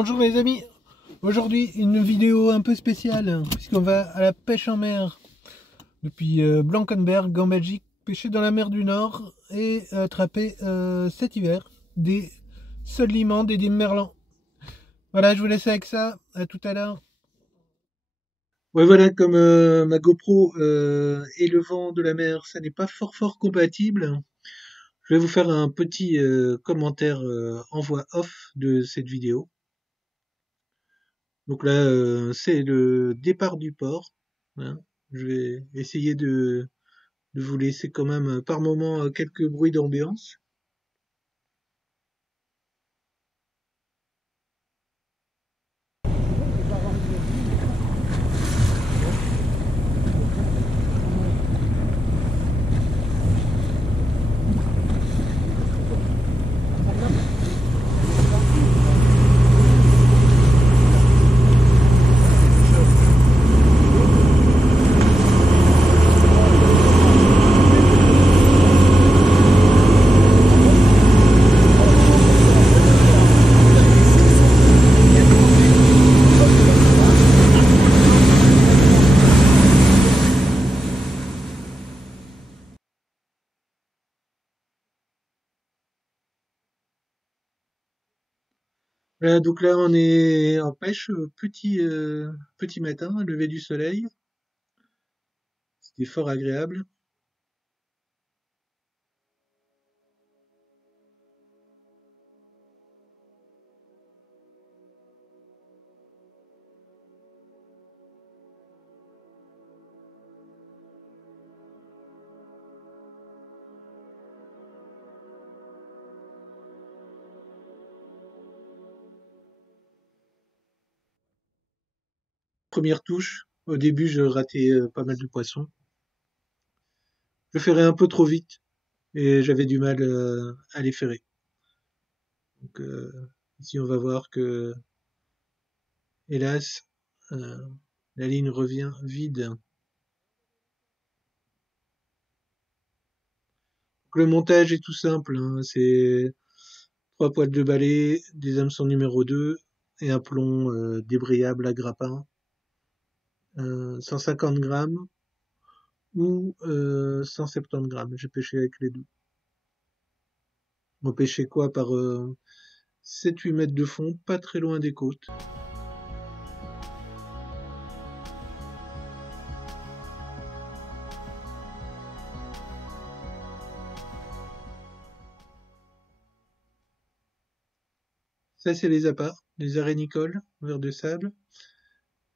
Bonjour mes amis, aujourd'hui une vidéo un peu spéciale puisqu'on va à la pêche en mer depuis Blankenberg en Belgique, pêcher dans la mer du Nord et attraper cet hiver des solimans et des merlans. Voilà, je vous laisse avec ça, à tout à l'heure. Ouais, voilà, comme ma GoPro et le vent de la mer, ça n'est pas fort compatible. Je vais vous faire un petit commentaire en voix off de cette vidéo. Donc là, c'est le départ du port, hein. Je vais essayer de vous laisser quand même par moment quelques bruits d'ambiance. Voilà, donc là, on est en pêche, petit matin, lever du soleil. C'était fort agréable. Première touche, au début, je ratais pas mal de poissons. Je ferais un peu trop vite et j'avais du mal à les ferrer. Donc ici, on va voir que, hélas, euh, la ligne revient vide. Donc, le montage est tout simple, hein. C'est trois poils de balai, des hameçons numéro 2 et un plomb débrayable à grappin, 150 grammes ou 170 grammes. J'ai pêché avec les deux. On pêchait quoi par 7-8 mètres de fond, pas très loin des côtes. Ça, c'est les appâts, les arénicoles, verre de sable.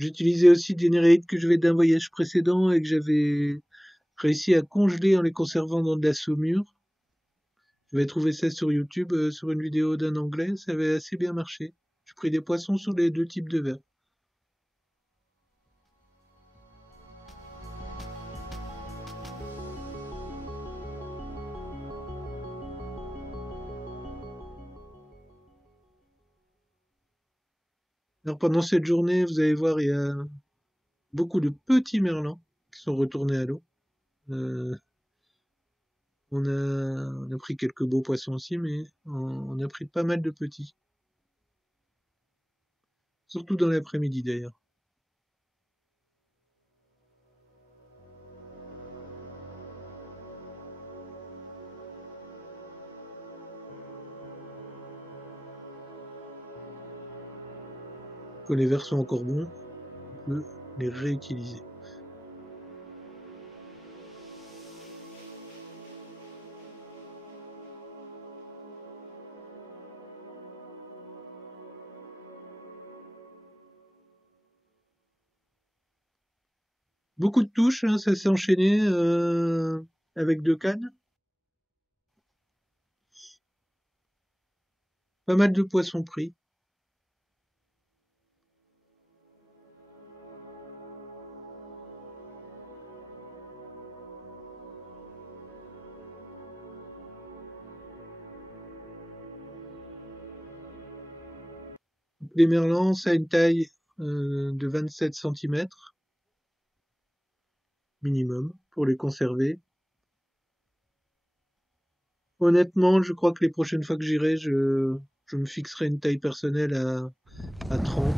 J'utilisais aussi des néréides que je vais d'un voyage précédent et que j'avais réussi à congeler en les conservant dans de la saumure. J'avais trouvé ça sur YouTube, sur une vidéo d'un anglais, ça avait assez bien marché. J'ai pris des poissons sur les deux types de verres. Alors pendant cette journée, vous allez voir, il y a beaucoup de petits merlans qui sont retournés à l'eau. Euh, on a pris quelques beaux poissons aussi, mais on a pris pas mal de petits. Surtout dans l'après-midi d'ailleurs. Quand les verres sont encore bons, on peut les réutiliser. Beaucoup de touches, hein, ça s'est enchaîné avec deux cannes. Pas mal de poissons pris. Les merlans, ça a une taille de 27 centimètres minimum pour les conserver. Honnêtement, je crois que les prochaines fois que j'irai, je Je me fixerai une taille personnelle à 30.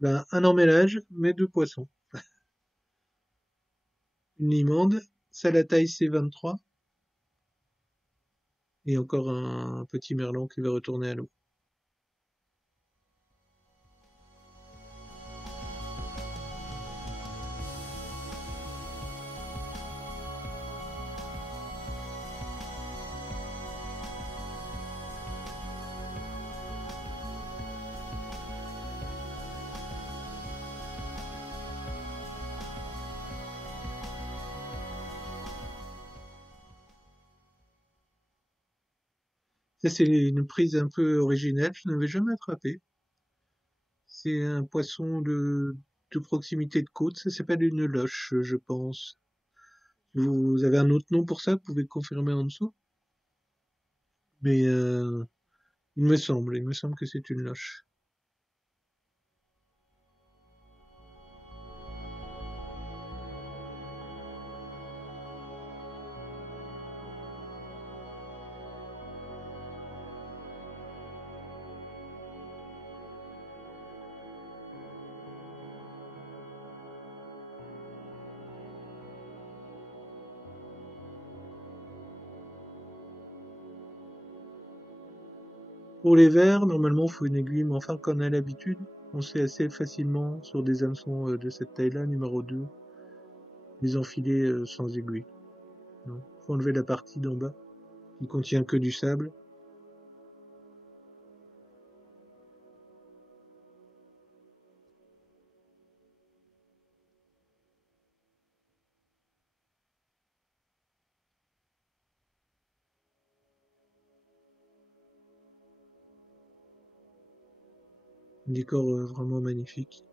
Là, un emmêlage, mais 2 poissons. Une limande, ça la taille C23, et encore un petit merlan qui va retourner à l'eau. Ça, c'est une prise un peu originale, je n'avais jamais attrapé. C'est un poisson de proximité de côte, ça s'appelle une loche, je pense. Vous avez un autre nom pour ça, vous pouvez confirmer en dessous. Mais il me semble que c'est une loche. Pour les vers, normalement, il faut une aiguille, mais enfin, quand on a l'habitude, on sait assez facilement, sur des hameçons de cette taille-là, numéro 2, les enfiler sans aiguille. Il faut enlever la partie d'en bas, qui contient que du sable. Un décor vraiment magnifique.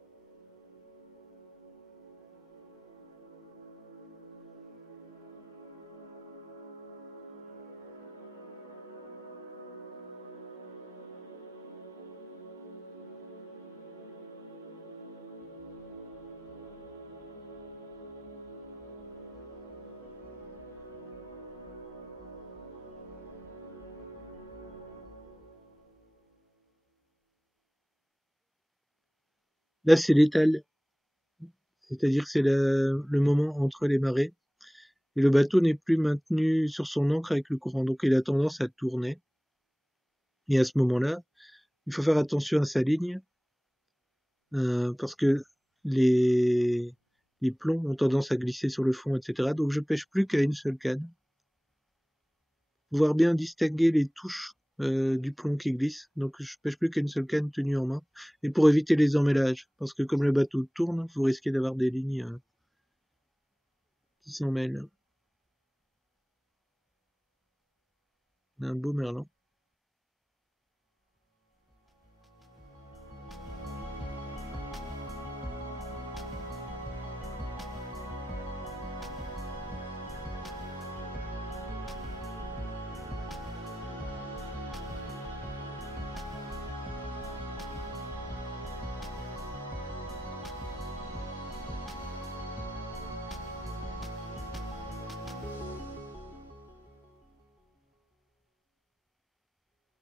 Là, c'est l'étal, c'est-à-dire que c'est le moment entre les marées, et le bateau n'est plus maintenu sur son ancre avec le courant, donc il a tendance à tourner. Et à ce moment-là, il faut faire attention à sa ligne, parce que les, les plombs ont tendance à glisser sur le fond, etc. Donc je pêche plus qu'à une seule canne. Pouvoir bien distinguer les touches du plomb qui glisse. Donc je pêche plus qu'à une seule canne tenue en main. Et pour éviter les emmêlages, parce que comme le bateau tourne, vous risquez d'avoir des lignes qui s'en mêlent. Un beau merlan.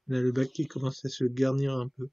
Là, le bac qui commence à se garnir un peu.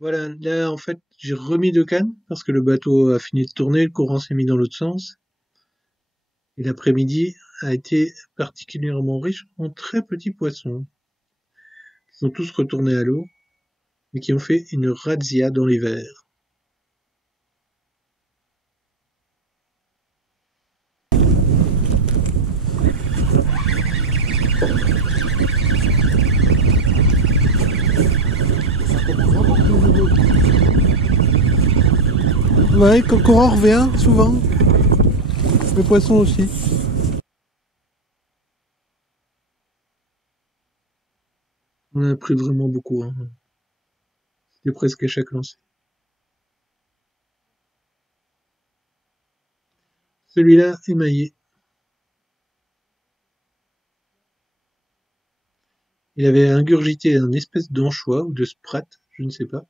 Voilà, là en fait j'ai remis deux cannes parce que le bateau a fini de tourner, le courant s'est mis dans l'autre sens. Et l'après-midi a été particulièrement riche en très petits poissons, qui sont tous retournés à l'eau, mais qui ont fait une razzia dans les verres. Ouais, quand le courant revient, souvent, le poisson aussi. On a pris vraiment beaucoup, hein. C'était presque à chaque lancée. Celui-là émaillé. Il avait ingurgité un espèce d'anchois ou de sprat, je ne sais pas,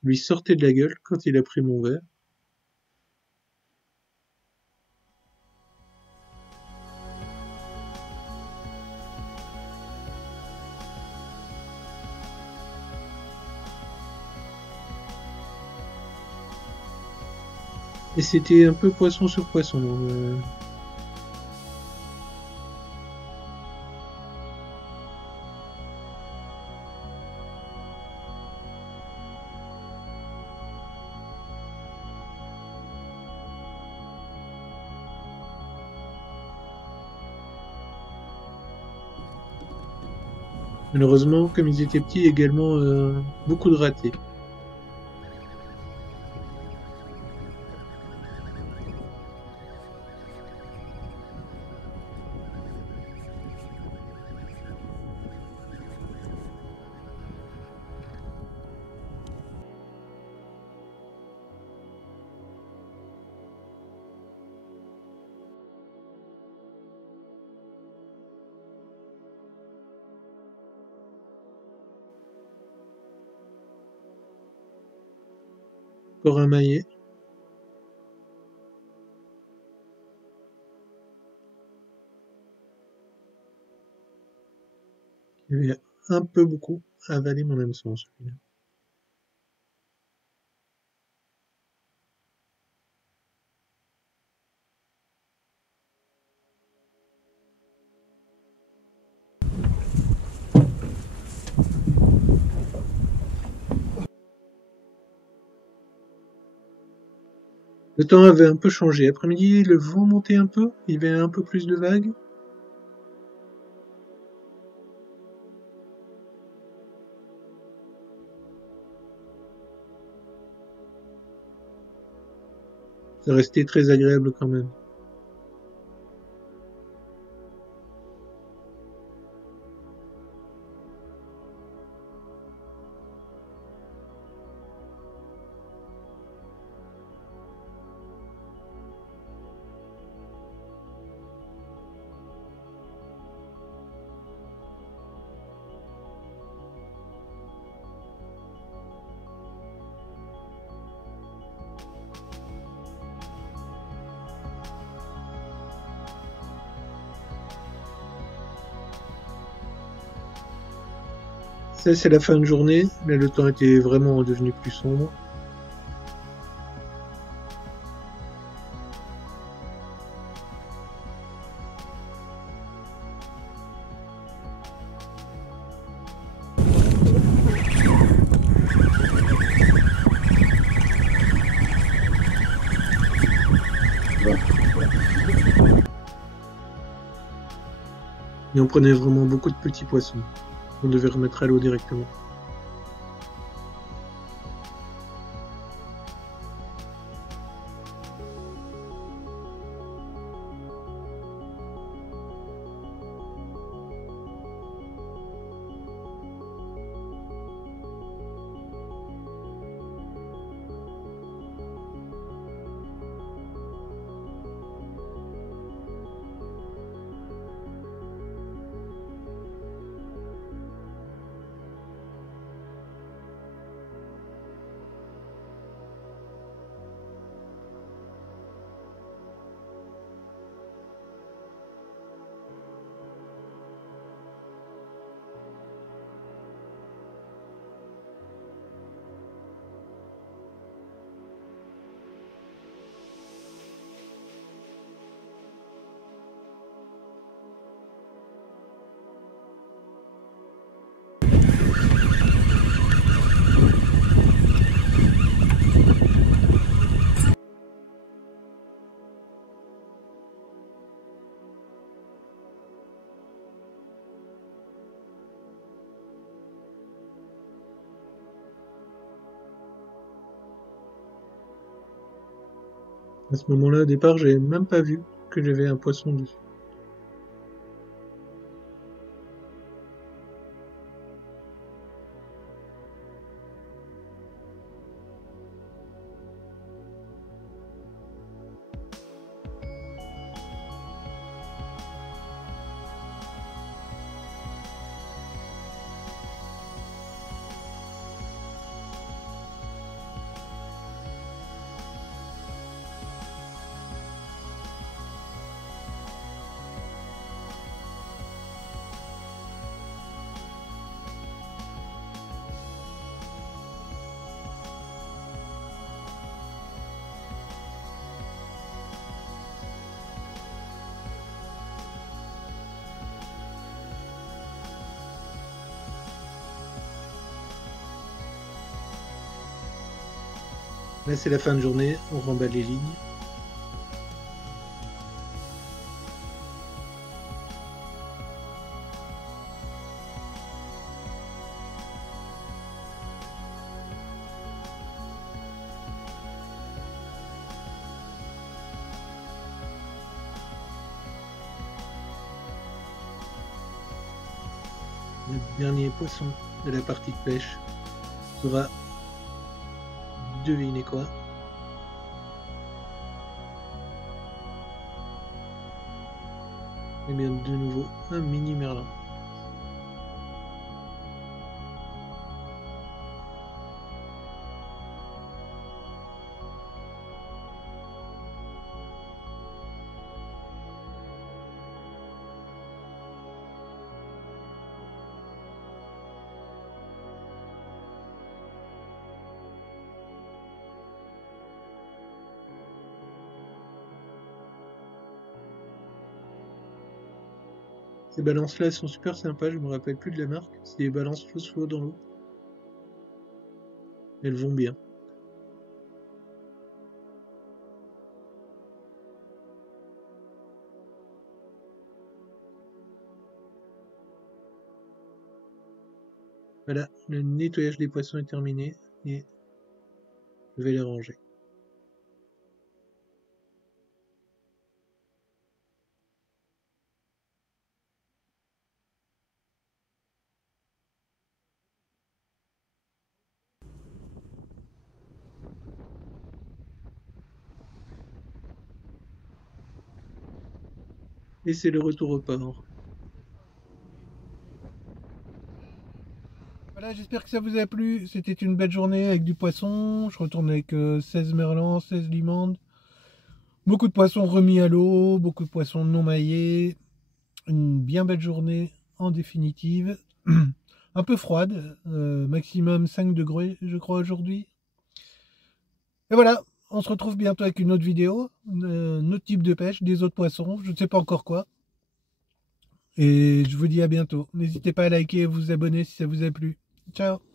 qui lui sortait de la gueule quand il a pris mon verre. Et c'était un peu poisson sur poisson. Malheureusement, comme ils étaient petits, également beaucoup de ratés. Encore un maillet. Il avait un peu beaucoup avalé mon hameçon, celui-là. Le temps avait un peu changé. Après-midi, le vent montait un peu. Il y avait un peu plus de vagues. Ça restait très agréable quand même. Ça, c'est la fin de journée. Là, le temps était vraiment devenu plus sombre. Et on prenait vraiment beaucoup de petits poissons. On devait remettre à l'eau directement. À ce moment-là, au départ, j'avais même pas vu que j'avais un poisson dessus. Là, c'est la fin de journée, on remballe les lignes. Le dernier poisson de la partie de pêche sera, devinez quoi? Et bien de nouveau un mini merlan. Ces balances-là sont super sympas, je me rappelle plus de la marque. C'est des balances phospho dans l'eau. Elles vont bien. Voilà, le nettoyage des poissons est terminé et je vais les ranger. Et c'est le retour au port. Voilà, j'espère que ça vous a plu. C'était une belle journée avec du poisson. Je retourne avec 16 merlans, 16 limandes. Beaucoup de poissons remis à l'eau, beaucoup de poissons non maillés. Une bien belle journée en définitive. Un peu froide, maximum 5 degrés je crois aujourd'hui. Et voilà, on se retrouve bientôt avec une autre vidéo, un autre type de pêche, des autres poissons, je ne sais pas encore quoi. Et je vous dis à bientôt. N'hésitez pas à liker et vous abonner si ça vous a plu. Ciao!